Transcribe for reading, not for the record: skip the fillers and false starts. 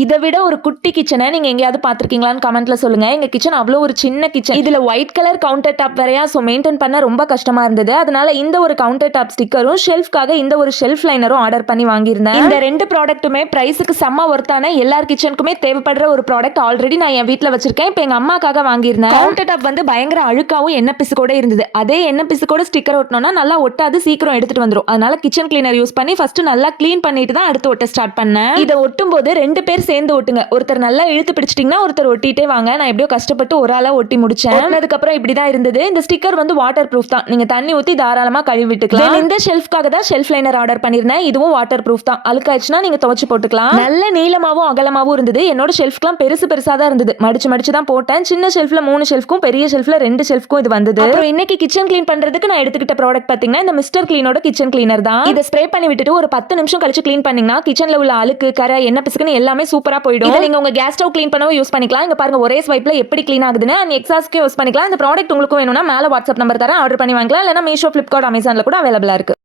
இதை விட ஒரு குட்டி கிச்சனை நீங்க எங்கேயாவது பாத்திருக்கீங்களான்னு கமெண்ட்ல சொல்லுங்க. எங்க கிச்சன் அவ்வளவு ஒரு சின்ன கிச்சன். இதுல ஒயிட் கலர் கவுண்டர் டாப் வரையா, சோ மெயின்டைன் பண்ண ரொம்ப கஷ்டமா இருந்தது. அதனால இந்த ஒரு கவுண்டர் டாப் ஸ்டிக்கரும் ஷெல்ஃப்காக இந்த ஒரு ஷெல்ஃப் லைனரும் ஆர்டர் பண்ணி வாங்கியிருந்தேன். இந்த ரெண்டு ப்ராடக்ட்டுமே பிரைஸுக்கு செம்ம ஒர்த்தான, எல்லார் கிச்சனுக்குமே தேவைப்படுற ஒரு ப்ராடக்ட். ஆல்ரெடி நான் என் வீட்ல வச்சிருக்கேன். இப்போ எங்க அம்மாக்காக வாங்கியிருந்தேன். கவுண்டர் டாப் வந்து பயங்கர அழுக்காவும் எண்ணெய் பிசுக்கோட இருந்தது. அதே எண்ணெய் பிசுக்கோட ஸ்டிக்கர் ஒட்டணும்னா நல்லா ஒட்டாது, சீக்கிரம் எடுத்துட்டு வந்துடும். அதனால கிச்சன் கிளீனர் யூஸ் பண்ணி ஃபர்ஸ்ட் நல்லா கிளீன் பண்ணிட்டு தான் அடுத்து ஒட்ட ஸ்டார்ட் பண்ணேன். இதை ஒட்டும் போது ரெண்டு பேர் சேர்ந்து ஒட்டுங்க. ஒருத்தர் நல்லா இழுத்து பிடிச்சிட்டீங்கன்னா ஒருத்தர் ஒட்டிட்டே வாங்க. நான் எப்படியோ கஷ்டப்பட்டு ஒரு ஆளா ஒட்டி முடிச்சேன். அதுக்கப்புறம் இப்படிதான் இருந்தது. இந்த ஸ்டிக்கர் வந்து வாட்டர் ப்ரூஃப் தான். நீங்க தண்ணி ஊத்தி தாராளமா கழுவி விட்டுக்கலாம். இந்த ஷெல்ஃப்காக தான் ஷெல்ஃப் லைனர் ஆர்டர் பண்ணிருந்தேன். இதுவும் வாட்டர் ப்ரூஃப் தான். அழுக்காச்சுன்னா நீங்க துவைச்சு போட்டுக்கலாம். நல்ல நீளமாவும் அகலமாவும் இருந்தது. என்னோட ஷெல்ஃப்லாம் பெருசு பெருசா தான் இருந்தது. மடிச்சு தான் போட்டேன். சின்ன ஷெல்ஃப்ல 3 ஷெல்ஃப்க்கும் பெரிய ஷெல்ஃப்ல 2 ஷெல்ஃப்க்கும் இது வந்தது. அப்புறம் இன்னைக்கு கிச்சன் கிளீன் பண்றதுக்கு நான் எடுத்துக்கிட்ட ப்ராடக்ட் பாத்தீங்கன்னா இந்த மிஸ்டர் கிளீனோட கிச்சன் கிளீனர் தான். இதை ஸ்ப்ரே பண்ணி விட்டுட்டு ஒரு 10 நிமிஷம் கழிச்சு கிளீன் பண்ணீங்கன்னா கிச்சன்ல உள்ள அழுக்கு, கரை, எண்ணெய் பிசுக்குன்னு எல்லாமே சூப்பரா போயிடும். நீங்க உங்க கேஸ் ஸ்டவ் கிளீன் பண்ணவும் யூஸ் பண்ணிக்கலாம். இங்க பாருங்க ஒரே ஸ்வைப்ல எப்படி கிளீன் ஆகுதுன்னு. அந்த எக்ஸாஸ்ட்க்கு யூஸ் பண்ணிக்கலாம். இந்த ப்ராடக்ட் உங்களுக்கு வேணும்னா மேல வாட்ஸ்அப் நம்பர் தரேன், ஆர்டர் பண்ணி வாங்கிக்கலாம். இல்லனா மீஷோ, ஃபிளிப்கார்ட், அமேசான்ல கூட அவைலபிளா இருக்கு.